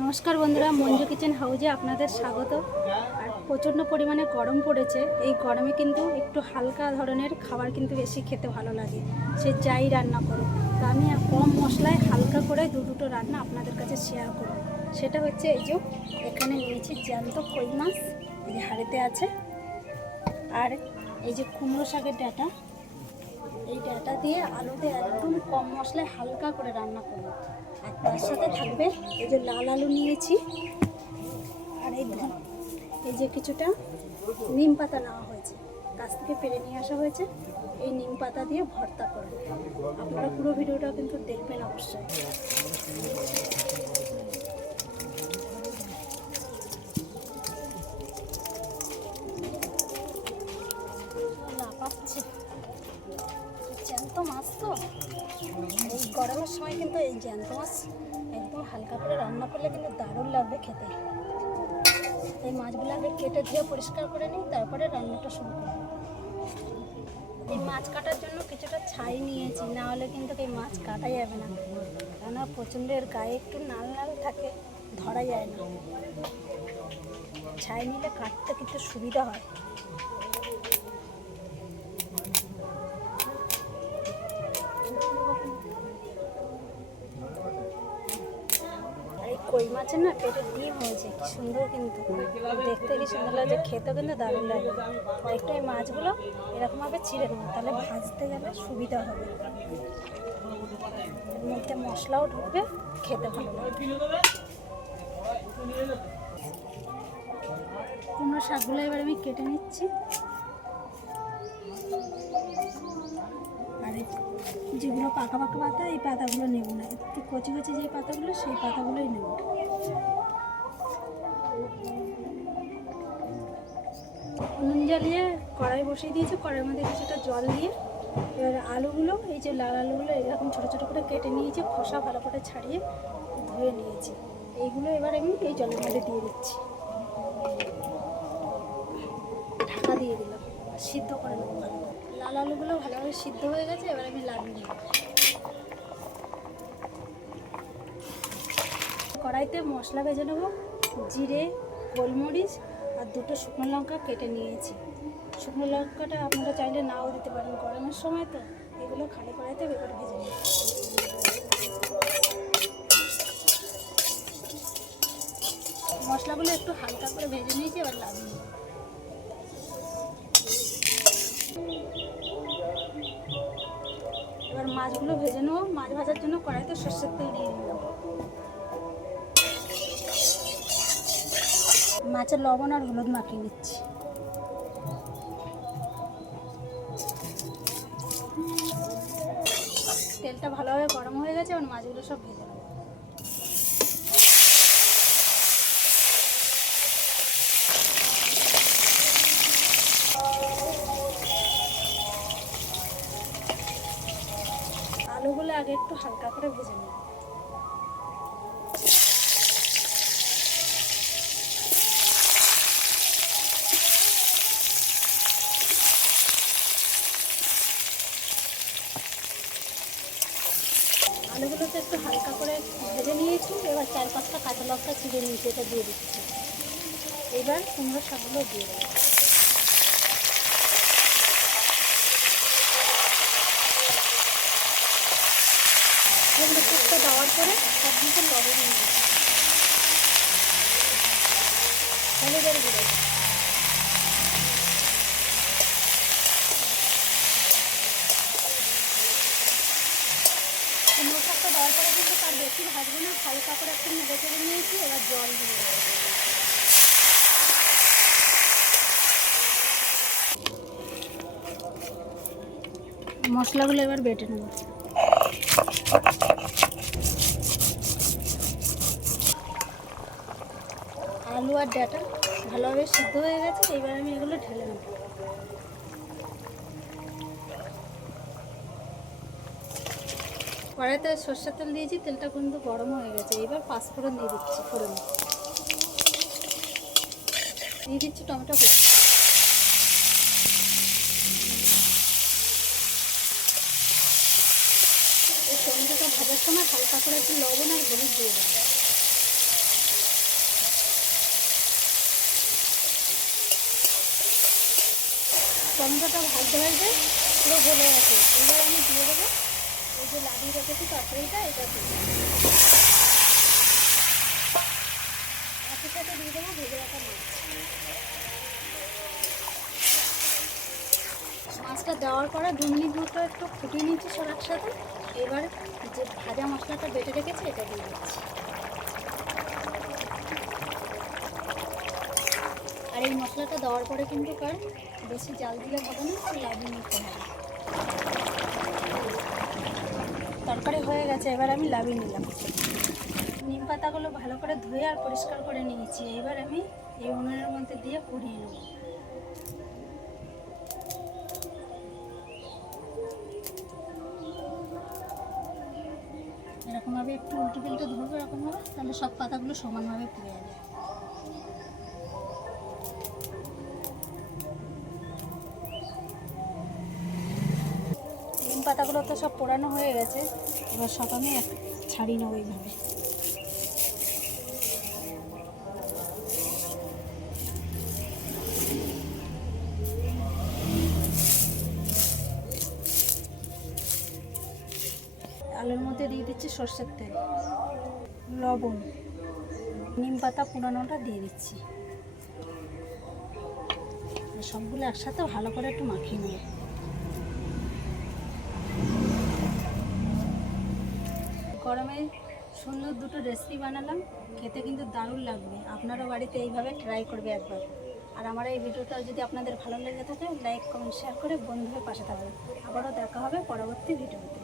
নমস্কার বন্ধুরা, মঞ্জু কিচেন হাউজে আপনাদের স্বাগত। আর প্রচণ্ড পরিমাণে গরম পড়েছে। এই গরমে কিন্তু একটু হালকা ধরনের খাবার কিন্তু বেশি খেতে ভালো লাগে, সে যাই রান্না করো। তো আমি কম মশলায় হালকা করে দুটো রান্না আপনাদের কাছে শেয়ার করব। সেটা হচ্ছে এই যে এখানে নিয়েছি জ্যান্ত কই মাছ, এই যে হাঁড়িতে আছে। আর এই যে কুমড়ো শাকের ডাঁটা, এই ডাঁটা দিয়ে আলু দিয়ে একদম কম মশলায় হালকা করে রান্না করব। আর তার সাথে থাকবে এই যে লাল আলু নিয়েছি, আর এই যে কিছুটা নিম পাতা নেওয়া হয়েছে, গাছ থেকে পেরে নিয়ে আসা হয়েছে। এই নিম পাতা দিয়ে ভর্তা করব। আপনারা পুরো ভিডিওটা কিন্তু দেখবেন অবশ্যই। লাফাচ্ছে, জ্যান্ত মাছ তো, এই গরমের সময় কিন্তু এই জ্যান্ত মাছ একদম হালকা করে রান্না করলে কিন্তু দারুণ লাগবে খেতে। এই মাছগুলো আগে কেটে ধুয়ে পরিষ্কার করে নিই, তারপরে রান্নাটা শুরু করব। এই মাছ কাটার জন্য কিছুটা ছাই নিয়েছি, না হলে কিন্তু এই মাছ কাটা যাবে না, কেননা প্রচণ্ডের গায়ে একটু লাল লাল থাকে, ধরা যায় না। ছাই নিলে কাটতে কিন্তু সুবিধা হয়। কই মাছের না পেটে ডিম হয়েছে, কি সুন্দর, কিন্তু দেখতে কি সুন্দর লাগছে, খেতে কিন্তু দারুণ লাগে। একটু এই মাছগুলো এরকমভাবে ছিঁড়ে নেবো, তাহলে ভাজতে গেলে সুবিধা হবে, এর মধ্যে মশলাও ঢুকবে, খেতে ভালো লাগবে। কুমড়ো শাকগুলো এবার আমি কেটে নিচ্ছি। আর যেগুলো পাকা পাকা পাতা, এই পাতাগুলো নেব না, একটু কচি কচি যে পাতাগুলো, সেই পাতাগুলোই নেব। নুন জ্বালিয়ে কড়াই বসিয়ে দিয়েছি, কড়াইয়ের মধ্যে কিছুটা জল দিয়ে এবার আলুগুলো, এই যে লাল আলুগুলো এরকম ছোটো ছোটো করে কেটে নিয়েছি, খোসা ভালো করে ছাড়িয়ে ধুয়ে নিয়েছি। এইগুলো এবার আমি এই জলের মধ্যে দিয়ে দিচ্ছি, ঢাকা দিয়ে দিলাম, সিদ্ধ করে নেবো ভালো। লাল আলুগুলো ভালোভাবে সিদ্ধ হয়ে গেছে, এবার আমি লাগিয়ে নেব। কড়াইতে মশলা ভেজে নেব, জিরে, গোলমরিচ আর দুটো শুকনো লঙ্কা কেটে নিয়েছি। শুকনো লঙ্কাটা আপনারা চাইলে নাও দিতে পারেন, গরমের সময় তো। এগুলো খালি কড়াইতে এবার ভেজে নেব। মশলাগুলো একটু হালকা করে ভেজে নিয়েছি, এবার লাগিয়ে নেব। এবার মাছগুলো ভেজে নেব। মাছ ভাজার জন্য কড়াইতে সরষের তেল দিয়ে দিলাম। মাছের লবণ আর হলুদ মাখিয়ে নিচ্ছি। তেলটা ভালোভাবে গরম হয়ে গেছে, এবার মাছগুলো সব ভেজে নেব। আলুগুলো আগে একটু হালকা করে ভেজে নেব। আলুগুলো তো একটু হালকা করে ভেজে নিয়েছি, এবার 4-5টা কাঁচা লঙ্কা ছিঁড়ে নিয়েছি, এটা দিয়ে দিচ্ছি। এবার কুমড়ো শাকগুলো দিয়ে দেবো। কুমড়ো শাকটা দেওয়ার পরে সব কিছু লবণ দিয়ে দিচ্ছি, হলুদের গুঁড়ো। কুমড়ো শাকটা দেওয়ার পরে কিন্তু তার বেশি ভাজবো না, হালকা করে একটু নেড়ে চেড়ে নিয়েছি, এবার জল দিয়ে দেবো। মশলাগুলো এবার বেটে নেব। আলু আর ডাঁটা ভালোভাবে সিদ্ধ হয়ে গেছে, এবার আমি এগুলো ঢেলে নেব। কড়াইতে সরষের তেল দিয়েছি, তেলটা কিন্তু গরম হয়ে গেছে, এবার পাঁচফোড়ন দিয়ে দিচ্ছি। ফোড়ন দিয়ে দিচ্ছি টমেটো কুচি। এই টমেটোটা ভাজার সময় হালকা করে একটু লবণ আর হলুদ দিয়ে দেবো। টমেটোটা ভাজতে ভাজতে পুরো গলে গেছে। এবার আমি দিয়ে দেবো এই যে লাগিয়ে রেখেছি তরকারিটা, এটা দিয়ে একই সাথে দিয়ে দেবো ভেজে রাখা মাছ। মাছটা দেওয়ার পরে 2 মিনিট মতো একটু ফুটিয়ে নিচ্ছি সব একসাথে। এবার যে ভাজা মশলাটা বেটে রেখেছি এটা দিয়ে দিচ্ছি। আর এই মশলাটা দেওয়ার পরে কিন্তু বেশি জাল দিলে হবে না, একটু লাগিয়ে নিতে হবে। তরকারি হয়ে গেছে, এবার আমি লাভিয়ে নিলাম। নিম পাতাগুলো ভালো করে ধুয়ে আর পরিষ্কার করে নিয়েছি। এবার আমি এই উনুনের মধ্যে দিয়ে পুড়িয়ে নেব। এরকমভাবে একটু উল্টো পাল্টে ধরবো এরকমভাবে, তাহলে সব পাতাগুলো সমানভাবে পুড়ে যাবে। নিম পাতাগুলো তো সব পোড়ানো হয়ে গেছে, এবার সব আমি ছাড়িয়ে নেবো এইভাবে। আলুর মধ্যে দিয়ে দিচ্ছি সর্ষের তেল, লবণ, নিম পাতা পোড়ানোটা দিয়ে দিচ্ছি। সবগুলো একসাথে ভালো করে একটু মাখিয়ে নেব। গরমে সুন্দর দুটো রেসিপি বানালাম, খেতে কিন্তু দারুণ লাগবে। আপনারা বাড়িতে এইভাবে ট্রাই করবে একবার। আর আমার এই ভিডিওটা যদি আপনাদের ভালো লেগে থাকে, লাইক কমেন্ট শেয়ার করে বন্ধুদের পাশে থাকবেন। আবারও দেখা হবে পরবর্তী ভিডিওতে।